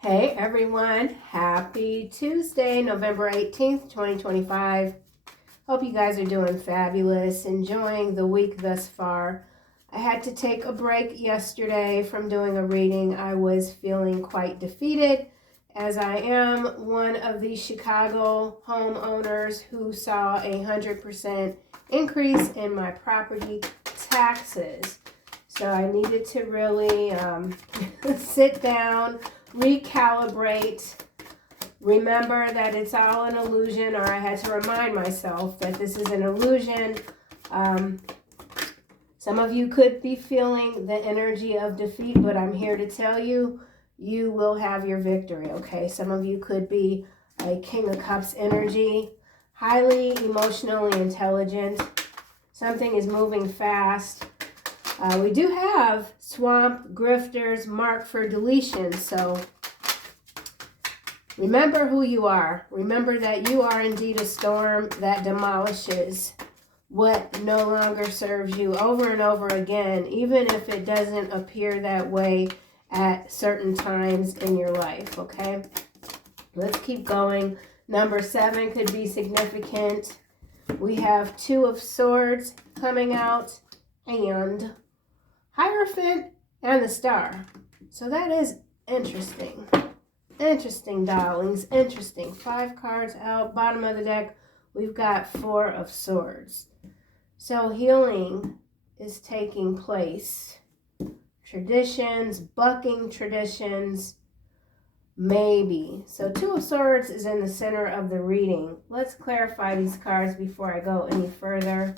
Hey everyone, happy Tuesday, November 18th, 2025. Hope you guys are doing fabulous, enjoying the week thus far. I had to take a break yesterday from doing a reading. I was feeling quite defeated, as I am one of the Chicago homeowners who saw a 100% increase in my property taxes. So I needed to really sit down, recalibrate, remember that it's all an illusion, or I had to remind myself that this is an illusion. Some of you could be feeling the energy of defeat, but I'm here to tell you, you will have your victory, okay? Some of you could be a King of Cups energy, highly emotionally intelligent. Something is moving fast. We do have swamp grifters marked for deletion, so remember who you are. Remember that you are indeed a storm that demolishes what no longer serves you over and over again, even if it doesn't appear that way at certain times in your life, okay? Let's keep going. Number 7 could be significant. We have 2 of Swords coming out and Hierophant and the Star. So that is interesting. Interesting, darlings. Interesting. 5 cards out. Bottom of the deck, we've got 4 of Swords. So healing is taking place. Traditions, bucking traditions, maybe. So 2 of Swords is in the center of the reading. Let's clarify these cards before I go any further.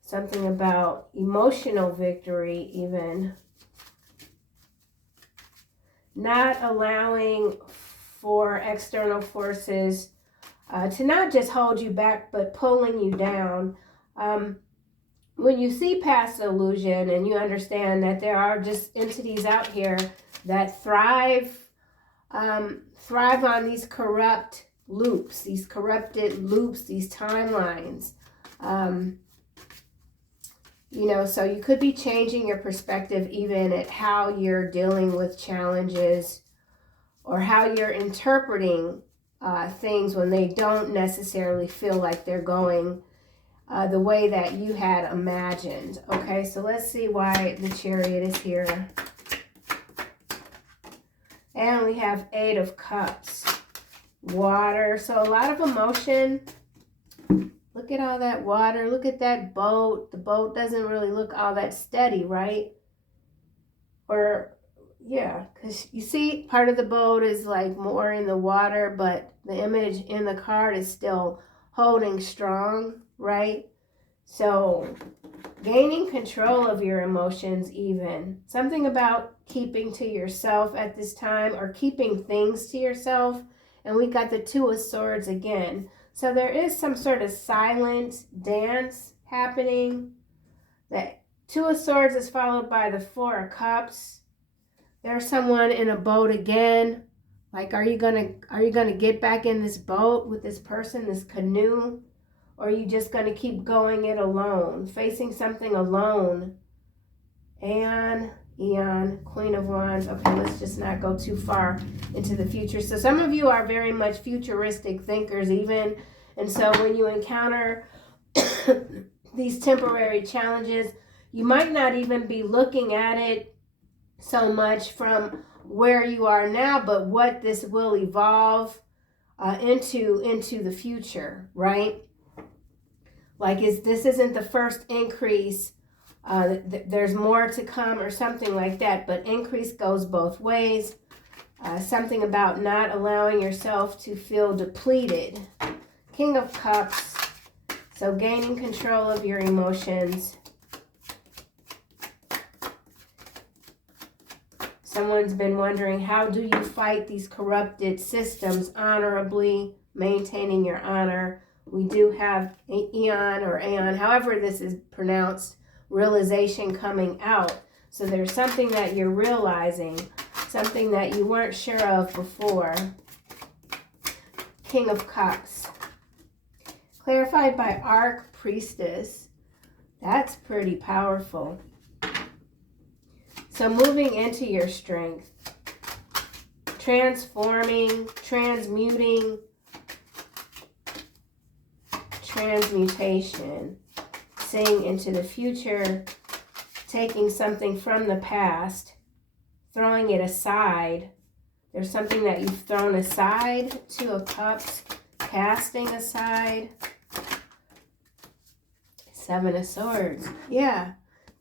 Something about emotional victory even. Not allowing for external forces to not just hold you back, but pulling you down. When you see past illusion and you understand that there are just entities out here that thrive on these corrupt loops, these corrupted loops, these timelines. So you could be changing your perspective even at how you're dealing with challenges or how you're interpreting things when they don't necessarily feel like they're going the way that you had imagined. Okay, so let's see why the Chariot is here. And we have 8 of Cups. Water, so a lot of emotion. Look at all that water. Look at that boat. The boat doesn't really look all that steady, right? Or, yeah, because you see part of the boat is like more in the water, but the image in the card is still holding strong, right? So, gaining control of your emotions even. Something about keeping to yourself at this time or keeping things to yourself. And we got the 2 of Swords again. So there is some sort of silent dance happening. The 2 of Swords is followed by the 4 of Cups. There's someone in a boat again. Like, are you gonna get back in this boat with this person, this canoe? Or are you just gonna keep going it alone, facing something alone? And Eon, Queen of Wands. Okay, let's just not go too far into the future. So some of you are very much futuristic thinkers even. And so when you encounter these temporary challenges, you might not even be looking at it so much from where you are now, but what this will evolve into the future, right? Like this isn't the first increase. There's more to come or something like that, but increase goes both ways. Something about not allowing yourself to feel depleted. King of Cups, so gaining control of your emotions. Someone's been wondering, how do you fight these corrupted systems honorably, maintaining your honor? We do have Eon or Aeon, however this is pronounced, realization coming out. So there's something that you're realizing, something that you weren't sure of before. King of Cups. Clarified by Archpriestess. That's pretty powerful. So moving into your strength. transforming, transmuting, transmutation, seeing into the future, taking something from the past, throwing it aside. There's something that you've thrown aside, Two of Cups, casting aside. Seven of Swords. Yeah,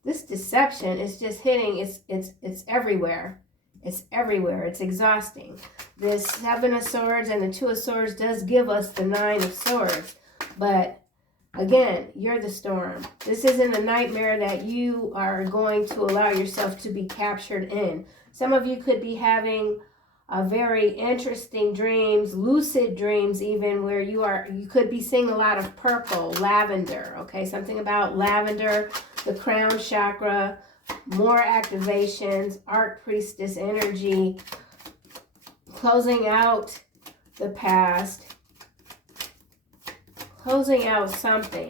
this deception is just hitting. It's everywhere. It's everywhere. It's exhausting. This Seven of Swords and the Two of Swords does give us the Nine of Swords. But again, you're the storm. This isn't a nightmare that you are going to allow yourself to be captured in. Some of you could be having very interesting dreams, lucid dreams even, where you could be seeing a lot of purple, lavender, okay? Something about lavender, the crown chakra, more activations, Archpriestess energy, closing out the past, closing out something.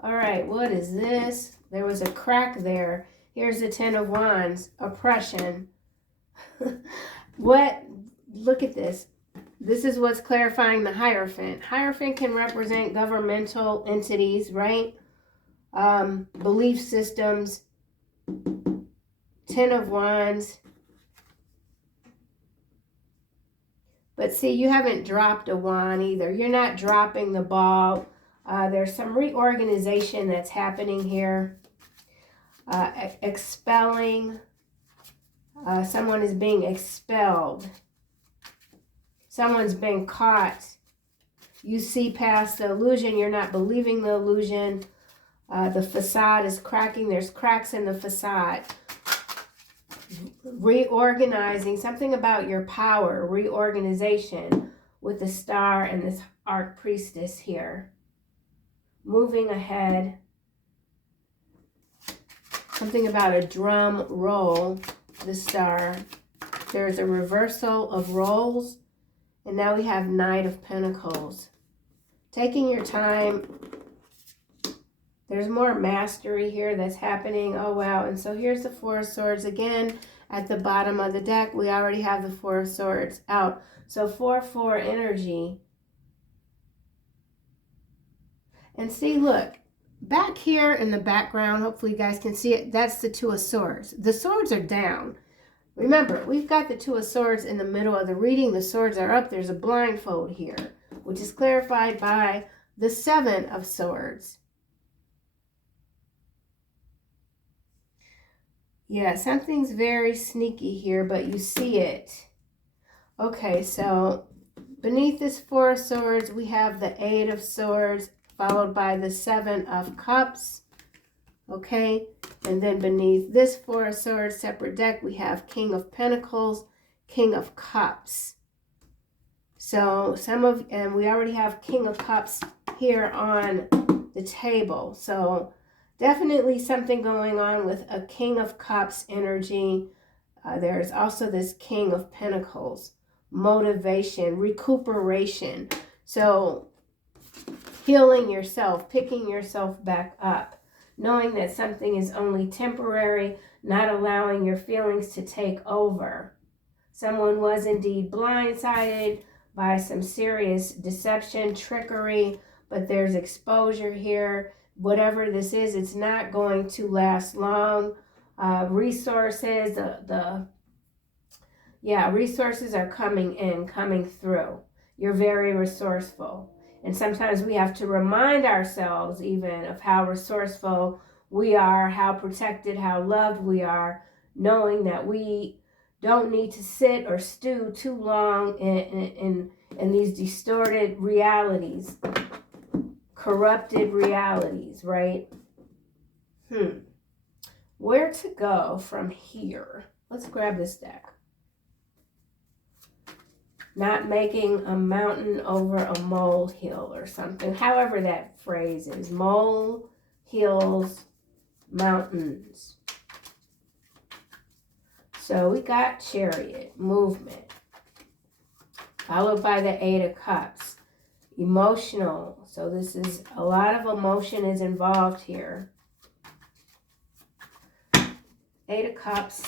All right, what is this? There was a crack there. Here's the Ten of Wands, oppression. What? Look at this. This is what's clarifying the Hierophant. Hierophant can represent governmental entities, right? Belief systems. Ten of Wands. But see, you haven't dropped a wand either. You're not dropping the ball. There's some reorganization that's happening here. Expelling. Someone is being expelled. Someone's been caught. You see past the illusion. You're not believing the illusion. The facade is cracking. There's cracks in the facade. Reorganizing. Something about your power. Reorganization with the Star and this Archpriestess here. Moving ahead. Something about a drum roll. The Star. There's a reversal of roles. And now we have Knight of Pentacles. Taking your time. There's more mastery here that's happening. Oh, wow. And so here's the Four of Swords again at the bottom of the deck. We already have the Four of Swords out. So 4-4 energy. And see, look. Back here in the background, hopefully you guys can see it. That's the Two of Swords. The swords are down. Remember, we've got the Two of Swords in the middle of the reading. The swords are up. There's a blindfold here, which is clarified by the Seven of Swords. Yeah, something's very sneaky here, but you see it. Okay, so beneath this Four of Swords, we have the Eight of Swords, followed by the Seven of Cups. Okay, and then beneath this Four of Swords separate deck, we have King of Pentacles, King of Cups. So and we already have King of Cups here on the table. So definitely something going on with a King of Cups energy. There's also this King of Pentacles, motivation, recuperation. So healing yourself, picking yourself back up. Knowing that something is only temporary, not allowing your feelings to take over. Someone was indeed blindsided by some serious deception, trickery, but there's exposure here. Whatever this is, it's not going to last long. Resources, resources are coming in, coming through. You're very resourceful. And sometimes we have to remind ourselves even of how resourceful we are, how protected, how loved we are, knowing that we don't need to sit or stew too long in these distorted realities, corrupted realities, right? Where to go from here? Let's grab this deck. Not making a mountain over a molehill or something. However that phrase is. Mole, hills, mountains. So we got Chariot, movement. Followed by the Eight of Cups. Emotional. So this is a lot of emotion is involved here. Eight of Cups,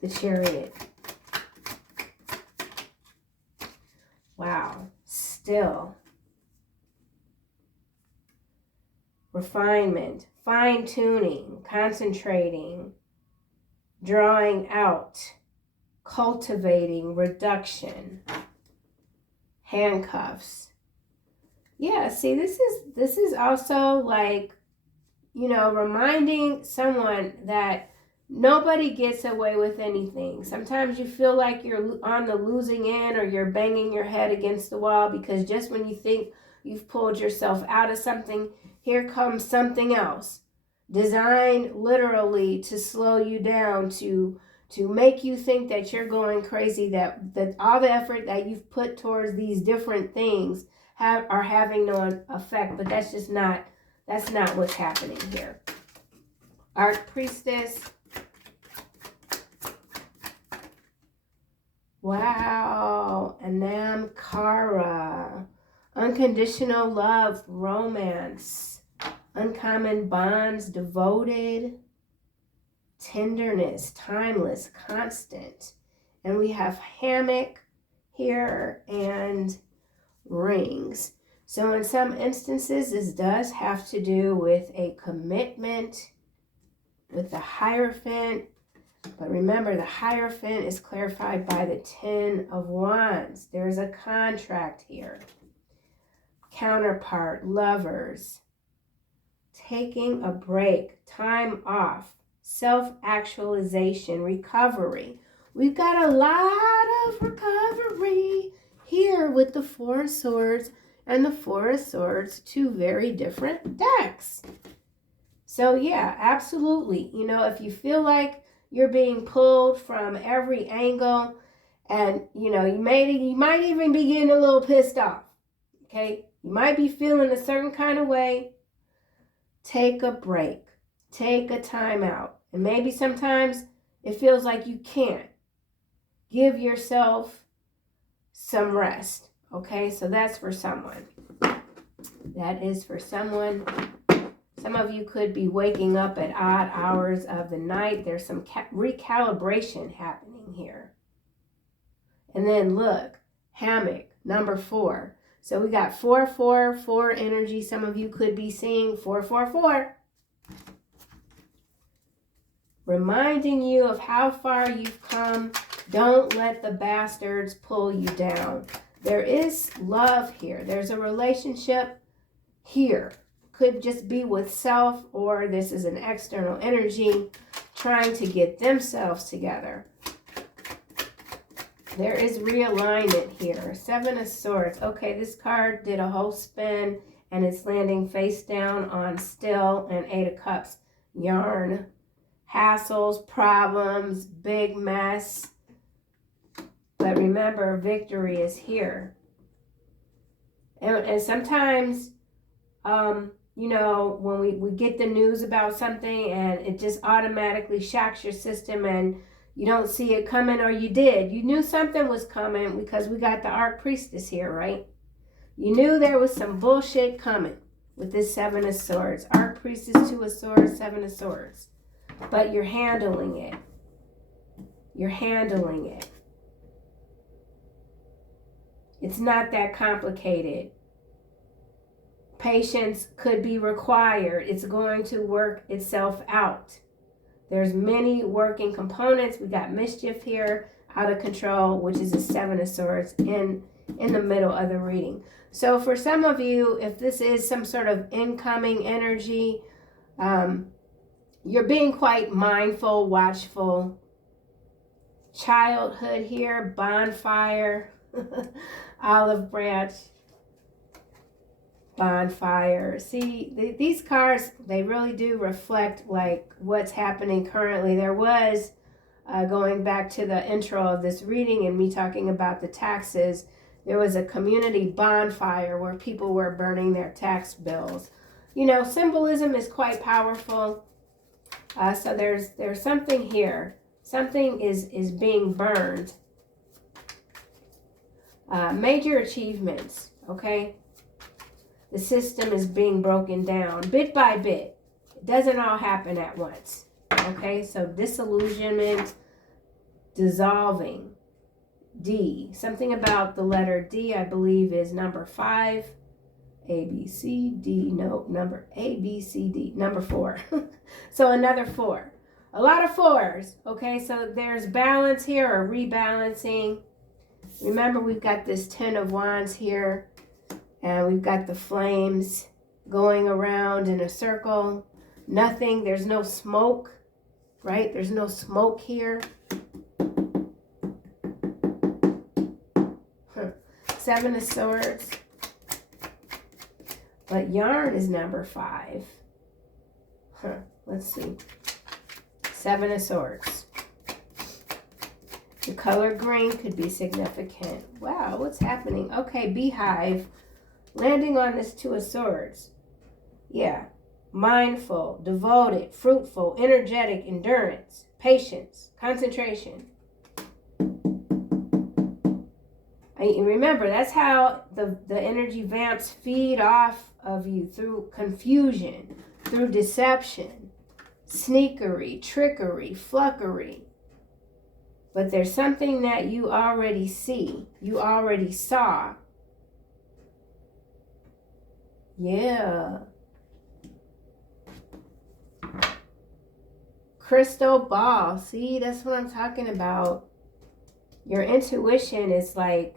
the Chariot. still. Refinement, fine-tuning, concentrating, drawing out, cultivating, reduction, handcuffs. Yeah, see, this is also like, you know, reminding someone that nobody gets away with anything. Sometimes you feel like you're on the losing end, or you're banging your head against the wall, because just when you think you've pulled yourself out of something, here comes something else, designed literally to slow you down, to make you think that you're going crazy, that all the effort that you've put towards these different things are having no effect. But that's not what's happening here. Archpriestess. Wow. Anamkara. Unconditional love, romance, uncommon bonds, devoted, tenderness, timeless, constant. And we have hammock here and rings. So in some instances, this does have to do with a commitment with the Hierophant. But remember, the Hierophant is clarified by the 10 of Wands. There's a contract here. Counterpart, lovers, taking a break, time off, self-actualization, recovery. We've got a lot of recovery here with the Four of Swords and the Four of Swords, two very different decks. So yeah, absolutely. You know, if you feel like you're being pulled from every angle, and you know, you might even be getting a little pissed off. Okay, you might be feeling a certain kind of way. Take a break. Take a time out. And maybe sometimes it feels like you can't. Give yourself some rest. Okay, so that's for someone. That is for someone. Some of you could be waking up at odd hours of the night. There's some recalibration happening here. And then look, hammock, number 4. So we got 4 energy. Some of you could be seeing 4. Reminding you of how far you've come. Don't let the bastards pull you down. There is love here. There's a relationship here. Could just be with self, or this is an external energy trying to get themselves together. There is realignment here. 7 of Swords. Okay, this card did a whole spin, and it's landing face down on still, and 8 of Cups. Yarn. Hassles, problems, big mess. But remember, victory is here. And sometimes, you know, when we get the news about something and it just automatically shocks your system and you don't see it coming, or you did. You knew something was coming because we got the Archpriestess here, right? You knew there was some bullshit coming with this 7 of Swords. Archpriestess, 2 of Swords, 7 of Swords. But you're handling it. You're handling it. It's not that complicated. Patience could be required. It's going to work itself out. There's many working components. We got mischief here, out of control, which is a 7 of Swords in the middle of the reading. So for some of you, if this is some sort of incoming energy, you're being quite mindful, watchful. Childhood here, bonfire, olive branch, bonfire. See, these cards, they really do reflect like what's happening currently. There was, going back to the intro of this reading and me talking about the taxes, there was a community bonfire where people were burning their tax bills. You know, symbolism is quite powerful. So there's something here. Something is being burned. Major achievements, okay? The system is being broken down bit by bit. It doesn't all happen at once, okay? So disillusionment, dissolving. D. Something about the letter D, I believe, is number 5. A, B, C, D. Nope, number A, B, C, D. Number 4. So another 4. A lot of 4s. Okay, so there's balance here or rebalancing. Remember, we've got this 10 of Wands here, and we've got the flames going around in a circle. Nothing, there's no smoke, right? There's no smoke here. 7 of Swords. But yarn is number 5. Let's see. 7 of Swords. The color green could be significant. Wow, what's happening? Okay, beehive. Landing on this 2 of Swords. Yeah. Mindful, devoted, fruitful, energetic, endurance, patience, concentration. And remember, that's how the energy vamps feed off of you, through confusion, through deception, sneakery, trickery, fluckery. But there's something that you already see, you already saw. Yeah. Crystal ball. See, that's what I'm talking about. Your intuition is like,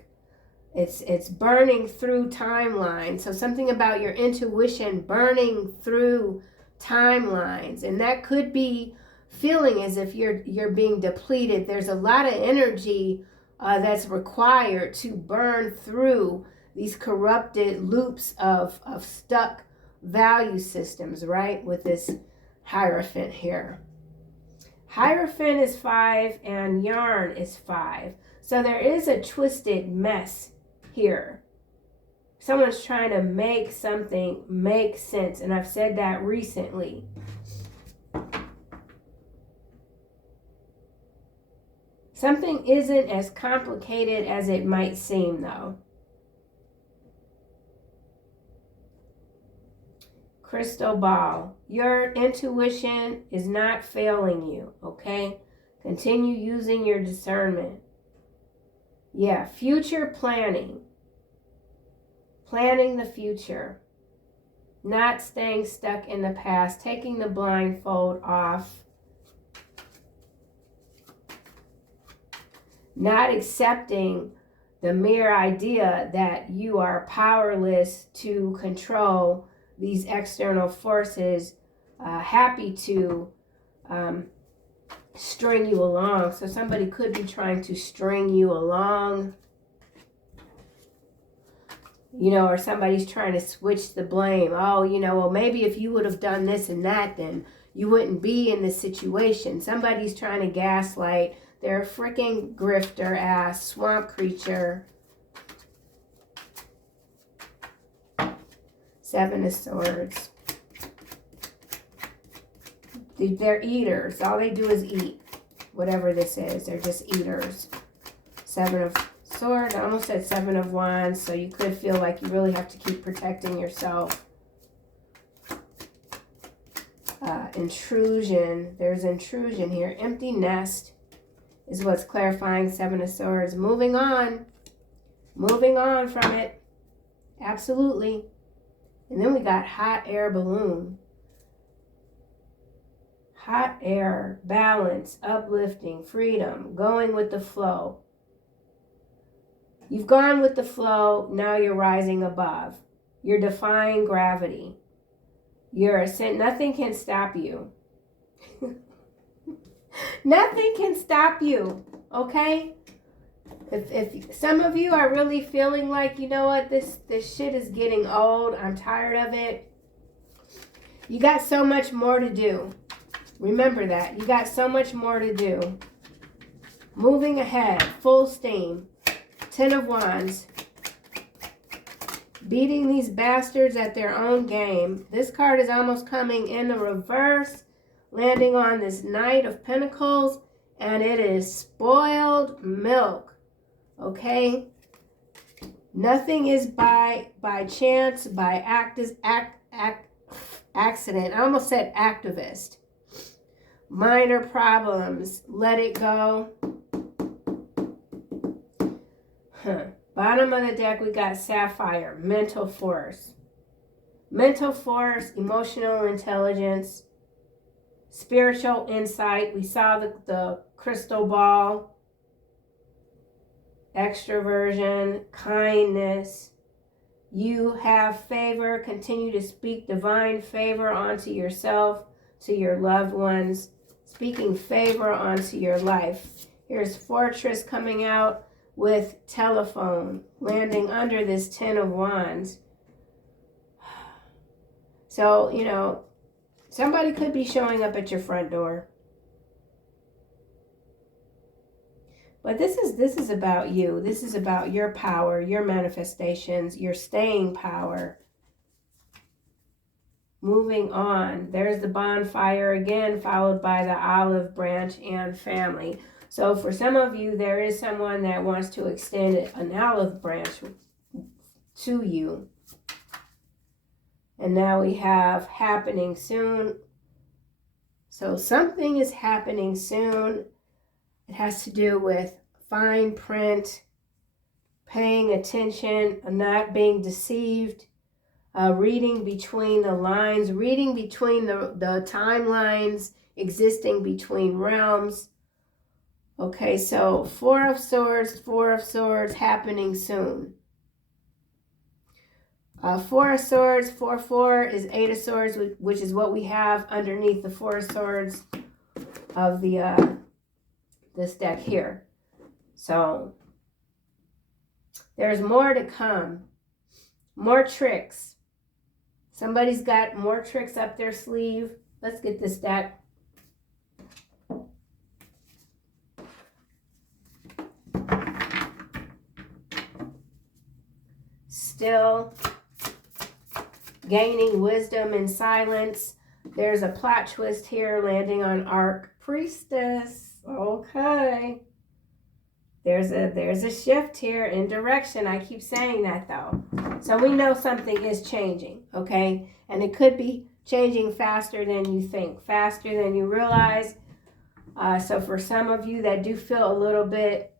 it's burning through timelines. So something about your intuition burning through timelines. And that could be feeling as if you're being depleted. There's a lot of energy that's required to burn through these corrupted loops of stuck value systems, right? With this Hierophant here. Hierophant is 5 and yarn is 5. So there is a twisted mess here. Someone's trying to make something make sense, and I've said that recently. Something isn't as complicated as it might seem, though. Crystal ball. Your intuition is not failing you, okay? Continue using your discernment. Yeah, future planning. Planning the future. Not staying stuck in the past. Taking the blindfold off. Not accepting the mere idea that you are powerless to control these external forces, happy to string you along. So somebody could be trying to string you along, you know, or somebody's trying to switch the blame. Oh, you know, well, maybe if you would have done this and that, then you wouldn't be in this situation. Somebody's trying to gaslight. They're a freaking grifter ass swamp creature. 7 of Swords. They're eaters. All they do is eat. Whatever this is. They're just eaters. 7 of Swords. I almost said 7 of Wands. So you could feel like you really have to keep protecting yourself. Intrusion. There's intrusion here. Empty nest is what's clarifying. 7 of Swords. Moving on. Moving on from it. Absolutely. And then we got hot air balloon. Hot air, balance, uplifting, freedom, going with the flow. You've gone with the flow, now you're rising above. You're defying gravity. You're ascent. Nothing can stop you. Nothing can stop you, okay? If some of you are really feeling like, you know what, this shit is getting old, I'm tired of it, you got so much more to do. Remember that. You got so much more to do. Moving ahead, full steam. 10 of Wands. Beating these bastards at their own game. This card is almost coming in the reverse, landing on this Knight of Pentacles, and it is spoiled milk. Okay, nothing is by chance, by accident. I almost said activist. Minor problems, let it go. Bottom of the deck, we got Sapphire, mental force. Mental force, emotional intelligence, spiritual insight. We saw the crystal ball, extroversion, kindness. You have favor. Continue to speak divine favor onto yourself, to your loved ones. Speaking favor onto your life. Here's Fortress coming out with telephone, landing under this 10 of Wands. So, you know, somebody could be showing up at your front door. But this is about you. This is about your power, your manifestations, your staying power. Moving on. There's the bonfire again, followed by the olive branch and family. So for some of you, there is someone that wants to extend an olive branch to you. And now we have happening soon. So something is happening soon. It has to do with fine print, paying attention, not being deceived, reading between the lines, reading between the timelines existing between realms. Okay, so Four of Swords happening soon. Four of Swords, 4-4 is Eight of Swords, which is what we have underneath the Four of Swords of the this deck here. So there's more to come, more tricks. Somebody's got more tricks up their sleeve. Let's get this deck. Still gaining wisdom in silence. There's a plot twist here landing on Archpriestess. Okay. There's a shift here in direction. I keep saying that though. So we know something is changing, okay? And it could be changing faster than you think, faster than you realize. So for some of you that do feel a little bit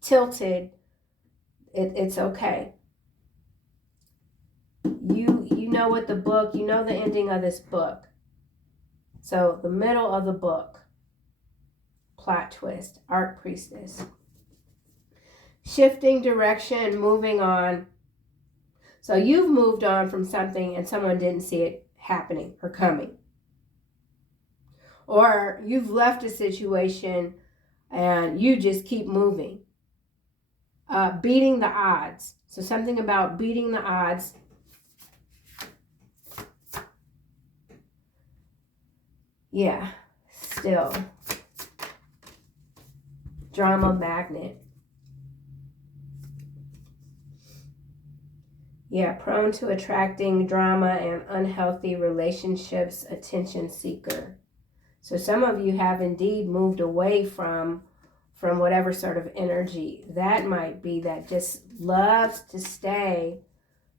tilted, it's okay. You know what the book, you know the ending of this book. So the middle of the book. Plot twist, Archpriestess. Shifting direction, moving on. So you've moved on from something and someone didn't see it happening or coming. Or you've left a situation and you just keep moving. Beating the odds. So something about beating the odds. Yeah, still. Drama magnet. Yeah, prone to attracting drama and unhealthy relationships, attention seeker. So some of you have indeed moved away from whatever sort of energy that might be, that just loves to stay,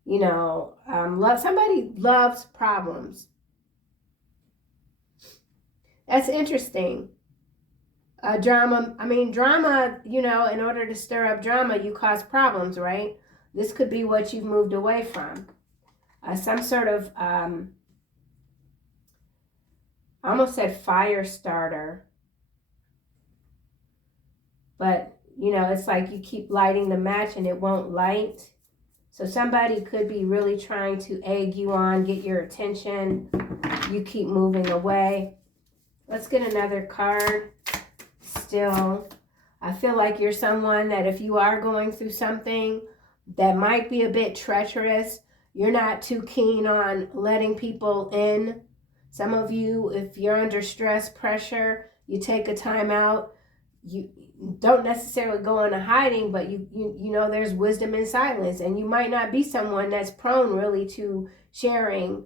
you know, somebody loves problems. That's interesting. Drama, you know, in order to stir up drama, you cause problems, right? This could be what you've moved away from. Some sort of, I almost said fire starter. But, you know, it's like you keep lighting the match and it won't light. So somebody could be really trying to egg you on, get your attention. You keep moving away. Let's get another card. Still, I feel like you're someone that if you are going through something that might be a bit treacherous, you're not too keen on letting people in. Some of you, if you're under stress, pressure, you take a time out. You don't necessarily go into hiding, but you know there's wisdom in silence, and you might not be someone that's prone really to sharing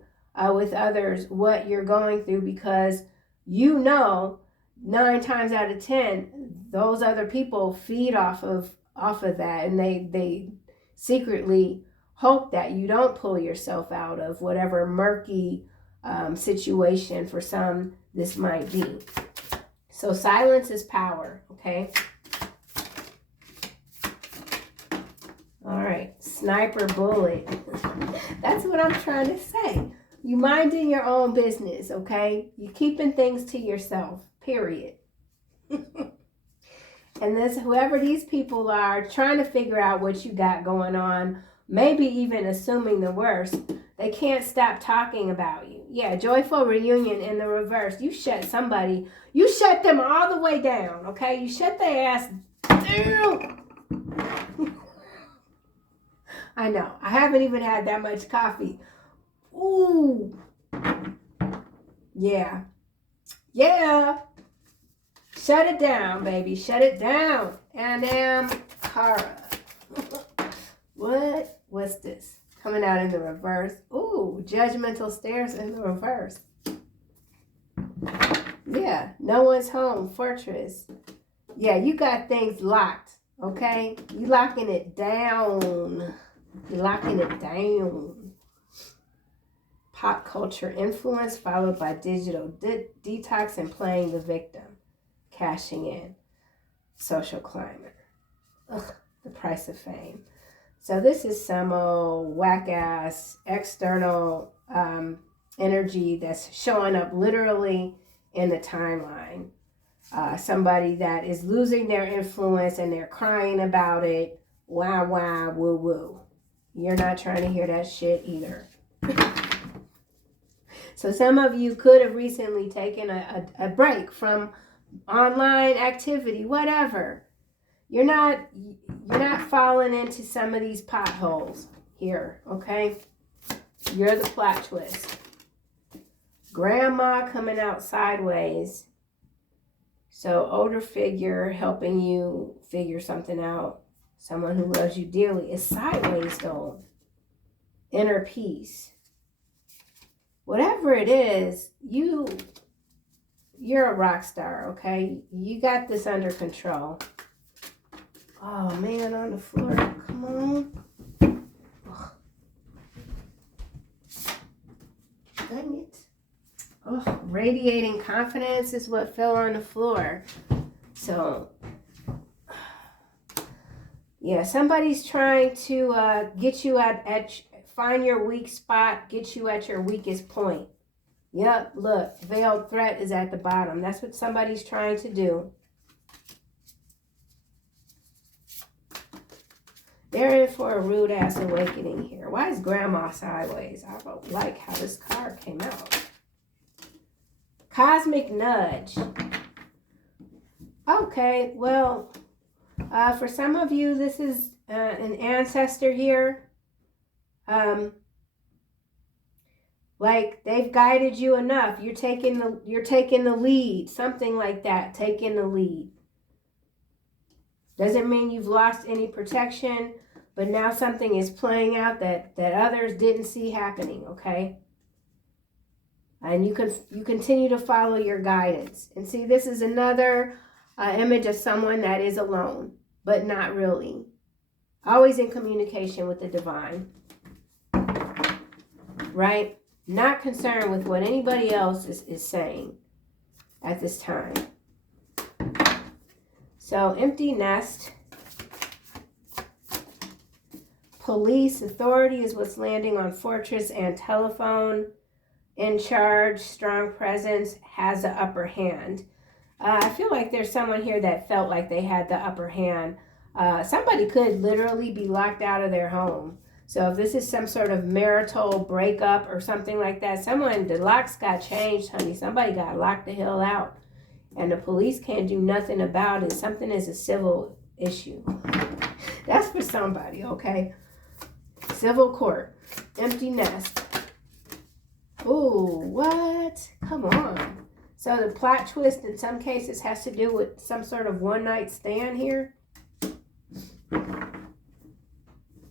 with others what you're going through, because you know 9 times out of 10 those other people feed off of that, and they secretly hope that you don't pull yourself out of whatever murky situation for some this might be. So silence is power, okay? Sniper bullet. That's what I'm trying to say. You minding your own business, okay? You keeping things to yourself, period. And this, whoever these people are, trying to figure out what you got going on, maybe even assuming the worst, they can't stop talking about you. Yeah, joyful reunion in the reverse. You shut somebody, you shut them all the way down, okay? You shut their ass down. I know, I haven't even had that much coffee. Ooh. Yeah. Yeah. Shut it down, baby. Shut it down. And Kara. What? What's this? Coming out in the reverse. Ooh, judgmental stares in the reverse. Yeah, no one's home. Fortress. Yeah, you got things locked, okay? You locking it down. You're locking it down. Pop culture influence followed by digital detox and playing the victim. Cashing in. Social climber. Ugh, the price of fame. So this is some old whack-ass external energy that's showing up literally in the timeline. Somebody that is losing their influence and they're crying about it. Wah, wah, woo, woo. You're not trying to hear that shit either. So some of you could have recently taken a break from online activity, whatever. You're not falling into some of these potholes here, okay? You're the plot twist. Grandma coming out sideways. So older figure helping you figure something out. Someone who loves you dearly is sideways though. Inner peace. Whatever it is, you're a rock star, okay? You got this under control. Oh, man, on the floor. Come on. Ugh. Dang it. Oh, radiating confidence is what fell on the floor. So, yeah, somebody's trying to get you find your weak spot, get you at your weakest point. Yep, look, veiled threat is at the bottom. That's what somebody's trying to do. They're in for a rude ass awakening here. Why is grandma sideways? I don't like how this card came out. Cosmic nudge. Okay, well, for some of you, this is an ancestor here. Like they've guided you enough. You're taking the lead, something like that. Taking the lead. Doesn't mean you've lost any protection, but now something is playing out that others didn't see happening, okay? And you continue to follow your guidance. And see, this is another image of someone that is alone, but not really. Always in communication with the divine. Right? Not concerned with what anybody else is saying at this time. So, empty nest. Police authority is what's landing on fortress and telephone. In charge, strong presence, has the upper hand. I feel like there's someone here that felt like they had the upper hand. Somebody could literally be locked out of their home. So if this is some sort of marital breakup or something like that, the locks got changed, honey. Somebody got locked the hell out. And the police can't do nothing about it. Something is a civil issue. That's for somebody, okay? Civil court. Empty nest. Ooh, what? Come on. So the plot twist in some cases has to do with some sort of one-night stand here.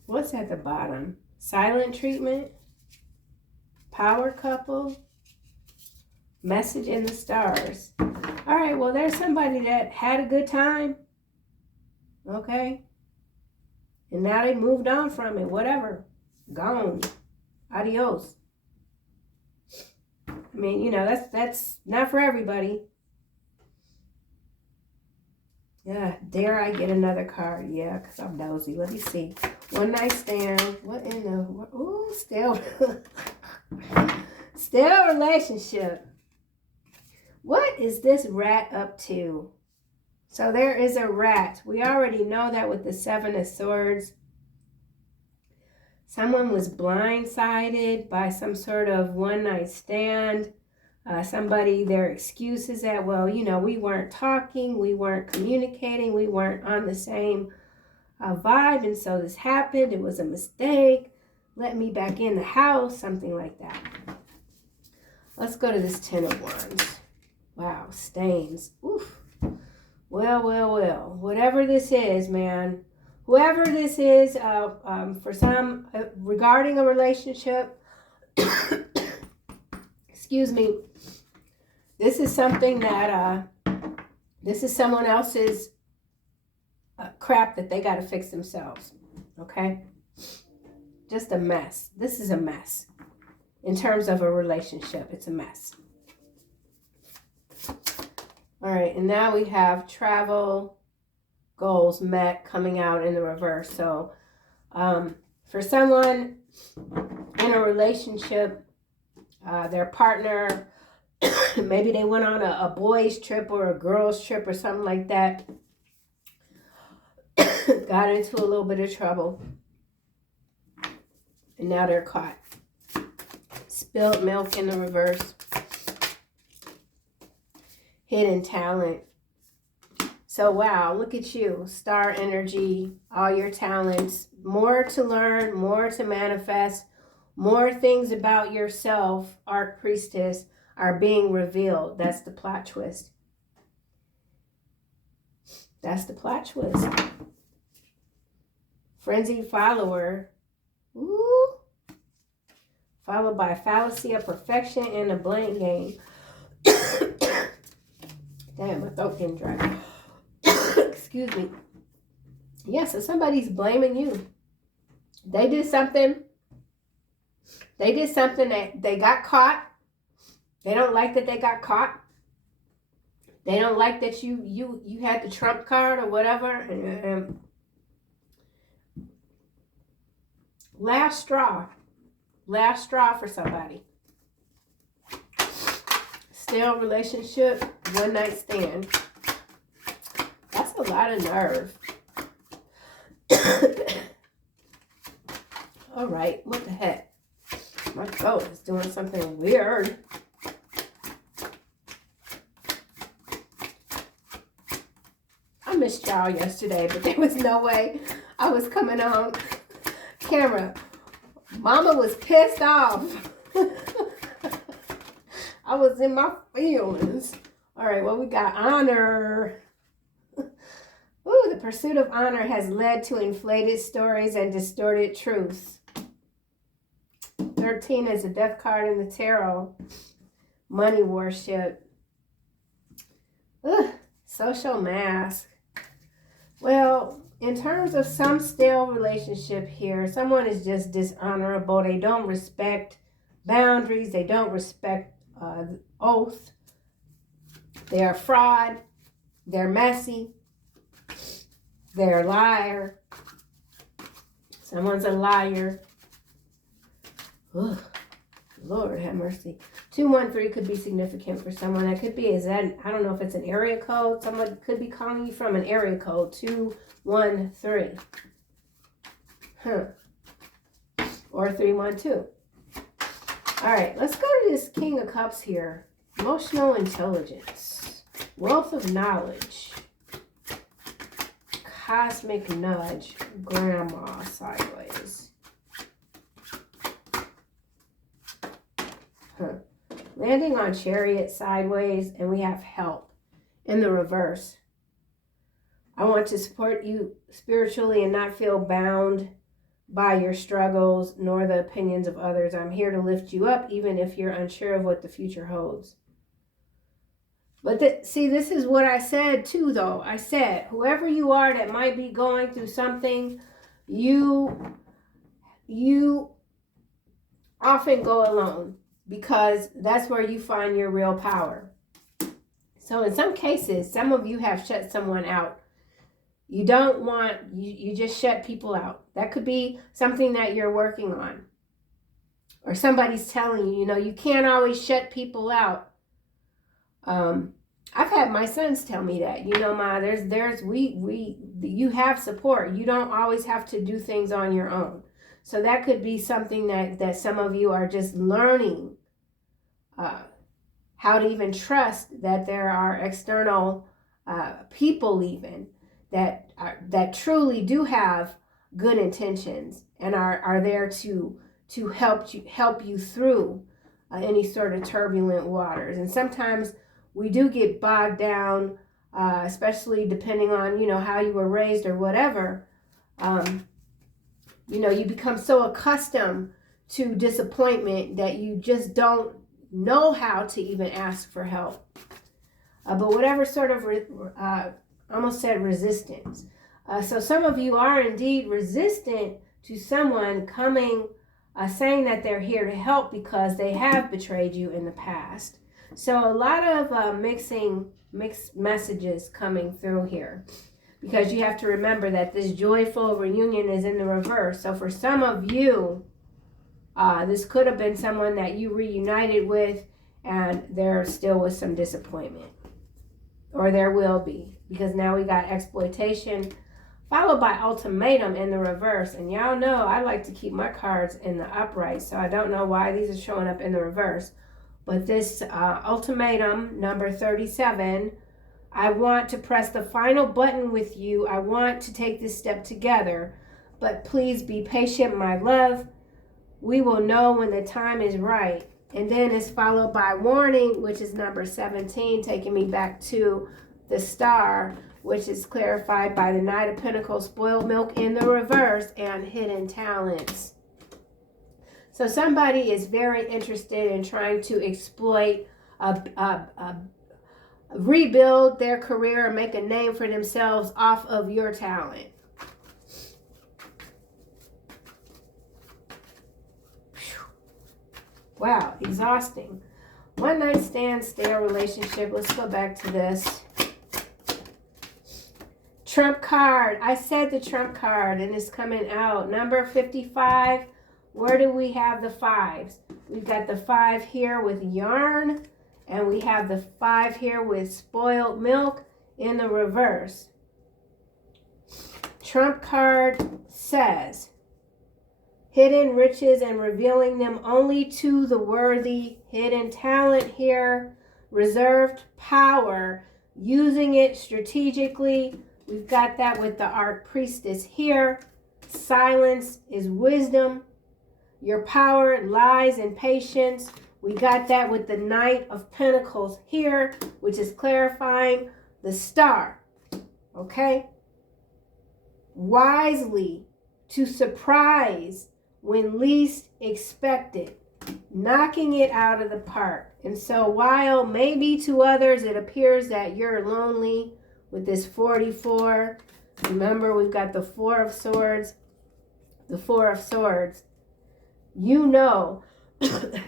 What's at the bottom? Silent treatment. Power couple. Message in the stars. All right, well, there's somebody that had a good time. Okay. And now they moved on from it. Whatever. Gone. Adios. I mean, you know, that's not for everybody. Yeah, dare I get another card? Yeah, because I'm nosy. Let me see. One night stand. What in the... Ooh, still... still relationship. What is this rat up to? So there is a rat. We already know that with the Seven of Swords. Someone was blindsided by some sort of one-night stand. Somebody, their excuse is that, well, you know, we weren't talking, we weren't communicating, we weren't on the same vibe, and so this happened. It was a mistake. Let me back in the house, something like that. Let's go to this Ten of Wands. Wow, stains. Oof. Well, well, well. Whatever this is, man. Whoever this is, for some, regarding a relationship, excuse me, this is something that, this is someone else's crap that they got to fix themselves, okay? Just a mess. This is a mess. In terms of a relationship, it's a mess. All right, and now we have travel goals met coming out in the reverse. So for someone in a relationship, their partner, maybe they went on a boys trip or a girls trip or something like that, got into a little bit of trouble, and now they're caught. Spilled milk in the reverse. Hidden talent. So wow, look at you. Star energy, all your talents, more to learn, more to manifest, more things about yourself, Arch Priestess, are being revealed. That's the plot twist. That's the plot twist. Frenzied follower. Ooh. Followed by fallacy of perfection and a blank game. Damn, my throat getting dry. Excuse me. Yeah, so somebody's blaming you. They did something. They did something that they got caught. They don't like that they got caught. They don't like that you had the trump card or whatever. And last straw. Last straw for somebody. Still relationship, one night stand. That's a lot of nerve. All right, what the heck? My throat is doing something weird. I missed y'all yesterday, but there was no way I was coming on camera. Mama was pissed off. I was in my feelings. All right, well, we got honor. Ooh, the pursuit of honor has led to inflated stories and distorted truths. 13 is a death card in the tarot. Money worship. Ugh, social mask. Well, in terms of some stale relationship here, someone is just dishonorable. They don't respect boundaries. They don't respect oath. They are fraud. They're messy. They're a liar. Someone's a liar. Ugh. Lord have mercy. 213 could be significant for someone. That could be, I don't know if it's an area code. Someone could be calling you from an area code. 213. Or 312. All right, let's go to this King of Cups here. Emotional intelligence. Wealth of knowledge. Cosmic nudge. Grandma sideways. Landing on Chariot sideways, and we have help in the reverse. I want to support you spiritually and not feel bound by your struggles nor the opinions of others. I'm here to lift you up even if you're unsure of what the future holds. But see, this is what I said too, though. I said, whoever you are that might be going through something, you often go alone because that's where you find your real power. So in some cases, some of you have shut someone out You don't want, you just shut people out. That could be something that you're working on. Or somebody's telling you, you know, you can't always shut people out. I've had my sons tell me that, you know, Ma, you have support. You don't always have to do things on your own. So that could be something that some of you are just learning how to even trust that there are external people even that truly do have good intentions and are there to help you through any sort of turbulent waters. And sometimes we do get bogged down, especially depending on, you know, how you were raised or whatever. You know, you become so accustomed to disappointment that you just don't know how to even ask for help. But whatever sort of, almost said resistance. So some of you are indeed resistant to someone coming, saying that they're here to help because they have betrayed you in the past. So a lot of mixed messages coming through here, because you have to remember that this joyful reunion is in the reverse. So for some of you, this could have been someone that you reunited with, and there still was some disappointment, or there will be, because now we got exploitation followed by ultimatum in the reverse. And y'all know I like to keep my cards in the upright, so I don't know why these are showing up in the reverse. But this ultimatum, number 37, I want to press the final button with you. I want to take this step together, but please be patient, my love. We will know when the time is right. And then it's followed by warning, which is number 17, taking me back to the star, which is clarified by the Knight of Pentacles, spoiled milk in the reverse, and hidden talents. So somebody is very interested in trying to exploit, rebuild their career and make a name for themselves off of your talent. Wow, exhausting. One night stand, stale relationship. Let's go back to this. Trump card. I said the Trump card, and it's coming out. Number 55. Where do we have the fives? We've got the 5 here with yarn, and we have the 5 here with spoiled milk in the reverse. Trump card says, hidden riches and revealing them only to the worthy. Hidden talent here. Reserved power. Using it strategically. We've got that with the Archpriestess here. Silence is wisdom. Your power lies in patience. We got that with the Knight of Pentacles here, which is clarifying the star. Okay? Wisely to surprise when least expected, knocking it out of the park. And so while maybe to others it appears that you're lonely with this 44, remember we've got the 4 of Swords, the 4 of Swords. You know,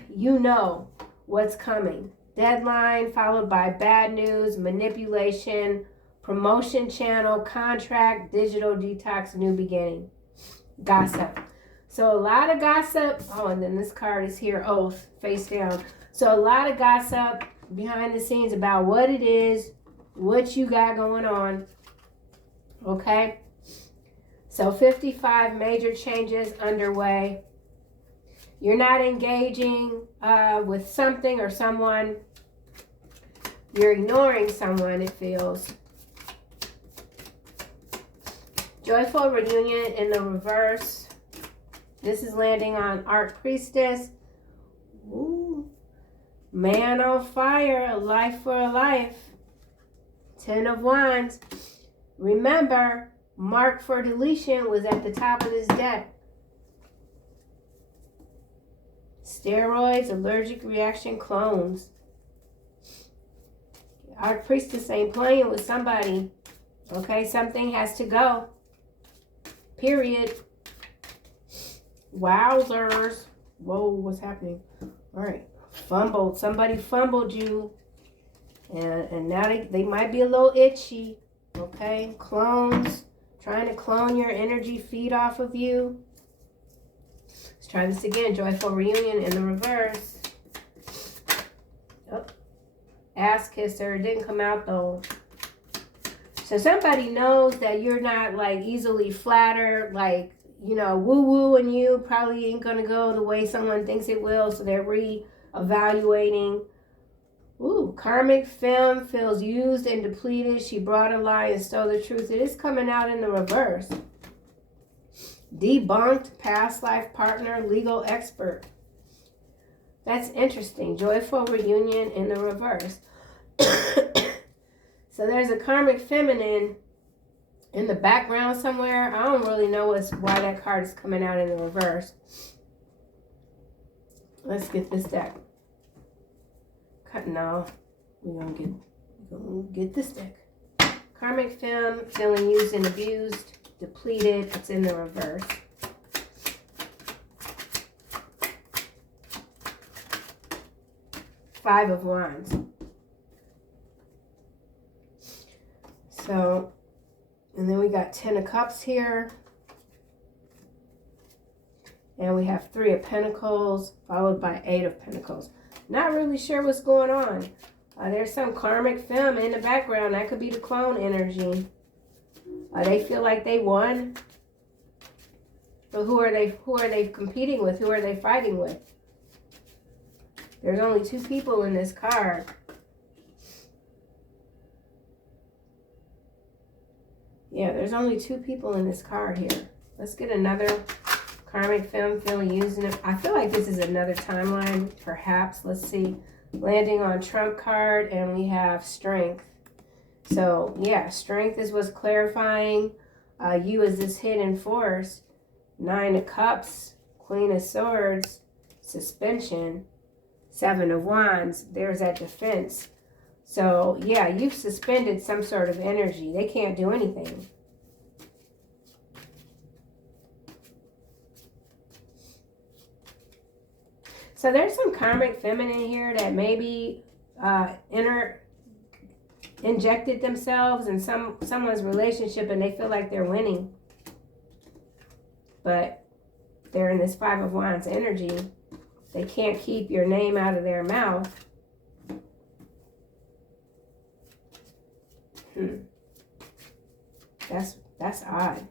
you know what's coming. Deadline followed by bad news, manipulation, promotion channel, contract, digital detox, new beginning, gossip. So a lot of gossip. Oh, and then this card is here, oath, face down. So a lot of gossip behind the scenes about what it is, what you got going on. Okay? So 55 major changes underway. You're not engaging with something or someone. You're ignoring someone, it feels. Joyful reunion in the reverse. This is landing on Archpriestess. Ooh. Man on fire, a life for a life. 10 of Wands. Remember, mark for deletion was at the top of this deck. Steroids, allergic reaction, clones. Archpriestess ain't playing with somebody. Okay, something has to go. Period. Wowzers. Whoa, what's happening? All right. Fumbled. Somebody fumbled you. And now they might be a little itchy. Okay. Clones. Trying to clone your energy, feed off of you. Let's try this again. Joyful reunion in the reverse. Oh, ass kisser. It didn't come out though. So somebody knows that you're not like easily flattered, like, you know, woo-woo and you probably ain't going to go the way someone thinks it will. So they're re-evaluating. Ooh, karmic femme feels used and depleted. She brought a lie and stole the truth. It is coming out in the reverse. Debunked, past life partner, legal expert. That's interesting. Joyful reunion in the reverse. So there's a karmic feminine in the background somewhere. I don't really know why that card is coming out in the reverse. Let's get this deck. No, we're gonna get this deck. Karmic femme feeling used and abused, depleted. It's in the reverse. Five of Wands. So, and then we got 10 of Cups here. And we have 3 of Pentacles, followed by 8 of Pentacles. Not really sure what's going on. There's some karmic femme in the background. That could be the clone energy. They feel like they won. But who are they competing with? Who are they fighting with? There's only 2 people in this card. Yeah, there's only 2 people in this card here. Let's get another karmic femme feeling using it. I feel like this is another timeline, perhaps. Let's see. Landing on Trump card, and we have strength. So, yeah, strength is what's clarifying. You as this hidden force. 9 of Cups, Queen of Swords, suspension, 7 of Wands. There's that defense. So, yeah, you've suspended some sort of energy. They can't do anything. So there's some karmic feminine here that maybe injected themselves in someone's relationship and they feel like they're winning. But they're in this 5 of Wands energy. They can't keep your name out of their mouth. That's odd.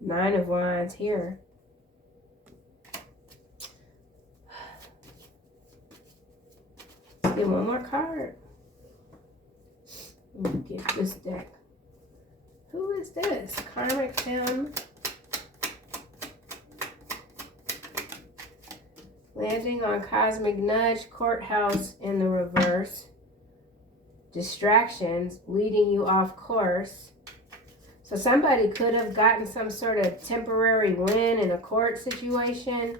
Nine of Wands here. Let's get one more card. Let me get this deck. Who is this? Karmic femme. Landing on cosmic nudge, courthouse in the reverse. Distractions leading you off course. So somebody could have gotten some sort of temporary win in a court situation.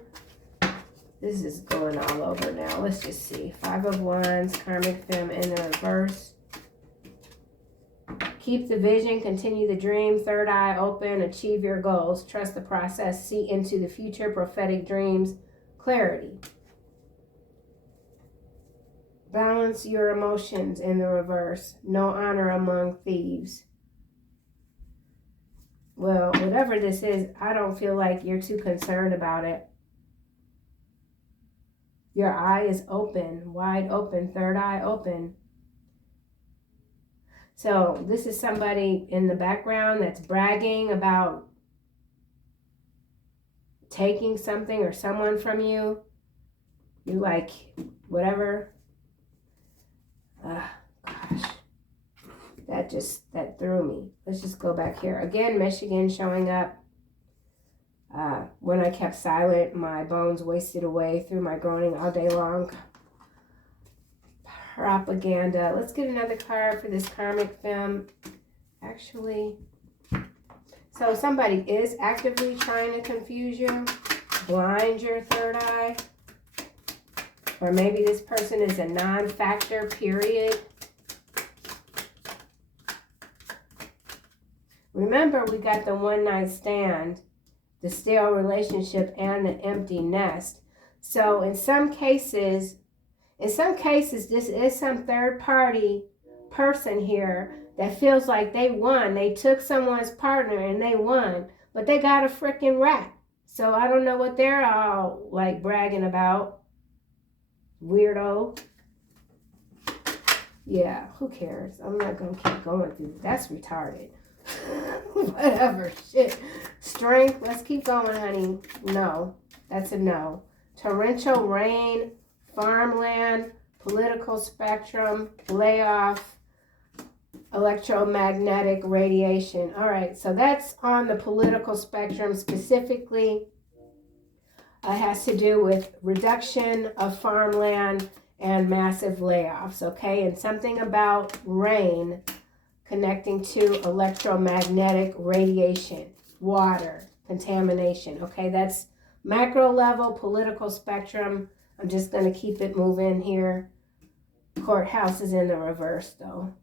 This is going all over now. Let's just see. 5 of Wands, karmic femme in the reverse. Keep the vision, continue the dream, third eye open, achieve your goals, trust the process, see into the future, prophetic dreams, clarity. Balance your emotions in the reverse. No honor among thieves. Well, whatever this is, I don't feel like you're too concerned about it. Your eye is open, wide open, third eye open. So this is somebody in the background that's bragging about taking something or someone from you. You like, whatever. Gosh. That threw me. Let's just go back here. Again, Michigan showing up. When I kept silent, my bones wasted away through my groaning all day long. Propaganda. Let's get another card for this karmic femme. Actually, so somebody is actively trying to confuse you, blind your third eye. Or maybe this person is a non-factor, period. Remember, we got the one-night stand, the stale relationship, and the empty nest. So in some cases, In some cases, this is some third party person here that feels like they won. They took someone's partner and they won, but they got a freaking rat. So I don't know what they're all like bragging about. Weirdo. Yeah, who cares? I'm not going to keep going through. That's retarded. Whatever. Shit. Strength. Let's keep going, honey. No. That's a no. Torrential rain, farmland, political spectrum, layoff, electromagnetic radiation. All right, so that's on the political spectrum specifically. It has to do with reduction of farmland and massive layoffs, okay? And something about rain connecting to electromagnetic radiation, water, contamination, okay? That's macro level, political spectrum. I'm just going to keep it moving here. Courthouse is in the reverse, though.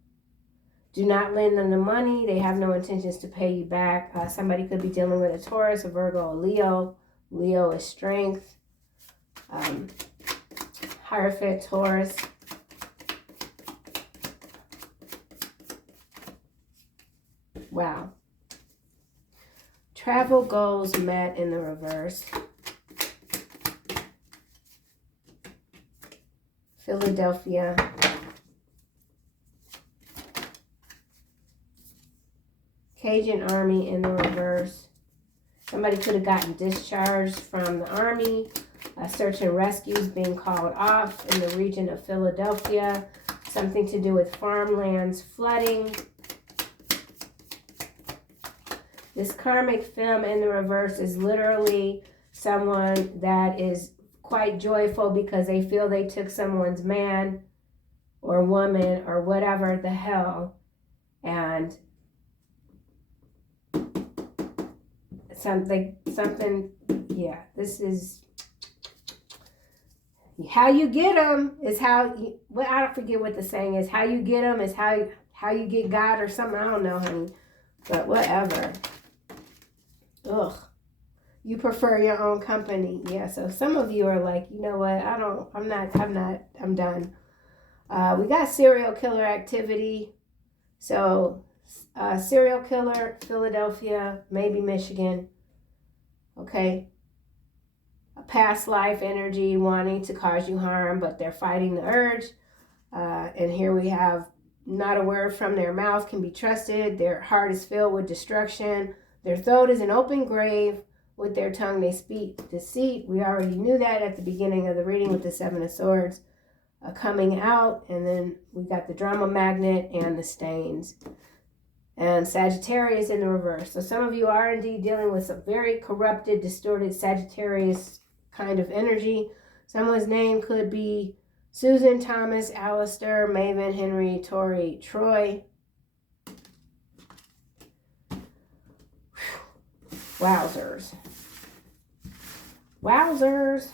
Do not lend them the money. They have no intentions to pay you back. Somebody could be dealing with a Taurus, a Virgo, a Leo. Leo is strength. Hierophant, Taurus. Wow. Travel goals met in the reverse. Philadelphia. Cajun Army in the reverse. Somebody could have gotten discharged from the Army. Search and rescues being called off in the region of Philadelphia. Something to do with farmlands flooding. This karmic film in the reverse is literally someone that is quite joyful because they feel they took someone's man or woman or whatever the hell, and something, yeah, this is how you get them is how you, well, I don't forget what the saying is. How you get them is how you get God or something. I don't know, honey, but whatever. Ugh. You prefer your own company. Yeah, so some of you are like, you know what, I'm done. We got serial killer activity. So, serial killer, Philadelphia, maybe Michigan. Okay. A past life energy wanting to cause you harm, but they're fighting the urge. And here we have, not a word from their mouth can be trusted. Their heart is filled with destruction. Their throat is an open grave. With their tongue they speak deceit. We already knew that at the beginning of the reading with the Seven of Swords coming out. And then we got the drama magnet and the stains. And Sagittarius in the reverse. So some of you are indeed dealing with some very corrupted, distorted Sagittarius kind of energy. Someone's name could be Susan, Thomas, Alistair, Maven, Henry, Tori, Troy. Wowzers. Wowzers.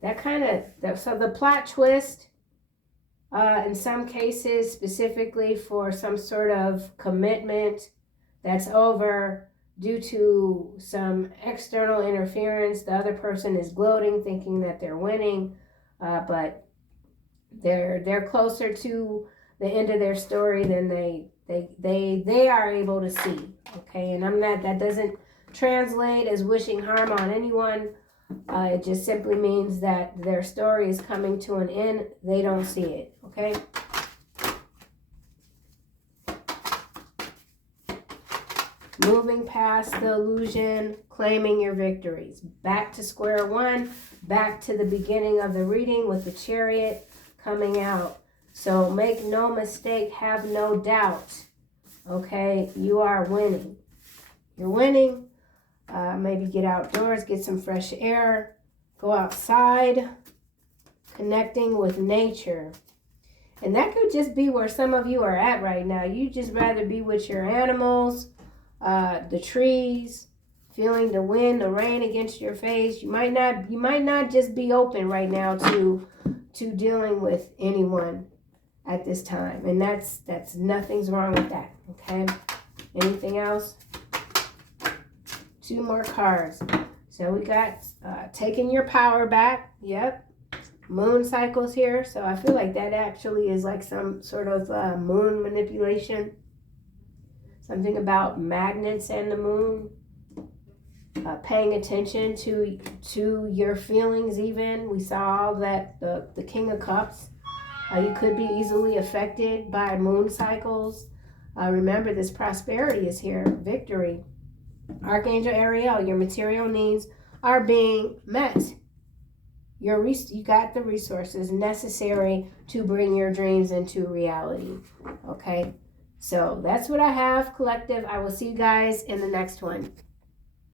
That kind of, so the plot twist, in some cases, specifically for some sort of commitment that's over due to some external interference. The other person is gloating, thinking that they're winning, but they're closer to the end of their story than they are able to see. Okay, and that doesn't translate as wishing harm on anyone. It just simply means that their story is coming to an end. They don't see it. Okay. Moving past the illusion, claiming your victories. Back to square one, back to the beginning of the reading with the Chariot coming out. So make no mistake, have no doubt. Okay, you are winning. You're winning. Maybe get outdoors, get some fresh air, go outside, connecting with nature. And that could just be where some of you are at right now. You just rather be with your animals, the trees, feeling the wind, the rain against your face. You might not just be open right now to dealing with anyone at this time. And that's nothing's wrong with that. Okay? Anything else? 2 more cards. So we got taking your power back. Yep. moon cycles here. So I feel like that actually is like some sort of moon manipulation. Something about magnets and the moon. Paying attention to your feelings even. We saw that the King of Cups. You could be easily affected by moon cycles. Remember, this prosperity is here. Victory. Archangel Ariel, your material needs are being met. You got the resources necessary to bring your dreams into reality. Okay? So that's what I have, collective. I will see you guys in the next one.